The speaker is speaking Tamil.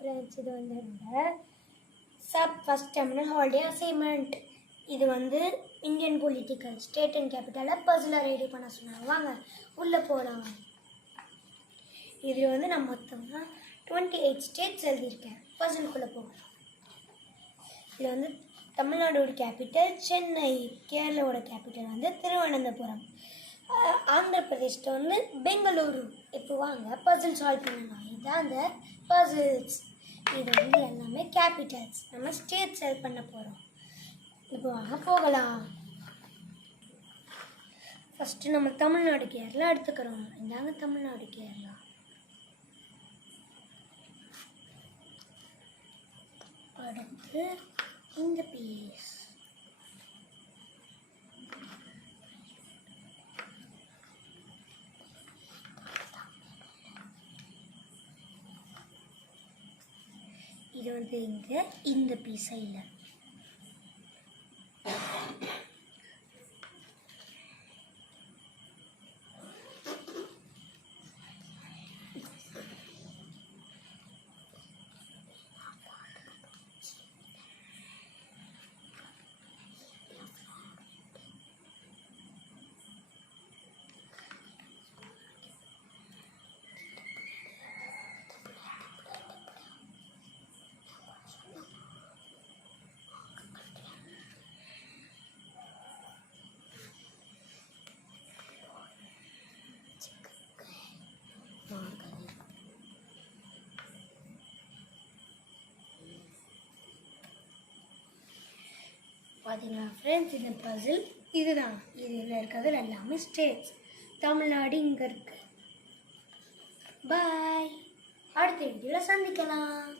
ஃப்ரெண்ட்ஸ், இது வந்து ஃபர்ஸ்ட் டெர்மினல் ஹாலிடே அசைன்மெண்ட். இது வந்து இந்தியன் பொலிட்டிக்கல் ஸ்டேட் அண்ட் கேபிட்டலில் பர்சனலாக ரெடி பண்ண சொன்னாங்க. வாங்க உள்ளே போகலாம். இதில் வந்து நான் மொத்தமாக 28 ஸ்டேட்ஸ் எழுதியிருக்கேன். பர்சனுக்குள்ளே போகலாம். இதில் வந்து தமிழ்நாடோட கேபிட்டல் சென்னை, கேரளாவோட கேபிட்டல் வந்து திருவனந்தபுரம், ஆந்திர பிரதேஷ்ட வந்து பெங்களூரு. இப்போ வாங்க பசில் சால்வ் பண்ணலாம். இதுதான் அந்த பசில்ஸ். இது வந்து எல்லாமே கேபிட்டல்ஸ். நம்ம ஸ்டேட் சால்வ் பண்ண போகிறோம். இப்போ வாங்க போகலாம். ஃபஸ்ட்டு நம்ம தமிழ்நாடு கேரளா எடுத்துக்கிறோம். இந்தாங்க தமிழ்நாடு கேரளா. அடுத்து இந்த பீஸ். இது வந்து இங்கே இந்த பீஸா இல்லை. பார்த்தீங்களா ஃப்ரெண்ட்ஸ், இந்த பசில் இதுதான். இதில் இருக்கிறது எல்லாமே ஸ்டேட்ஸ். தமிழ்நாடு இங்கே இருக்கு. பாய். அடுத்த வீடியோவில் சந்திக்கலாம்.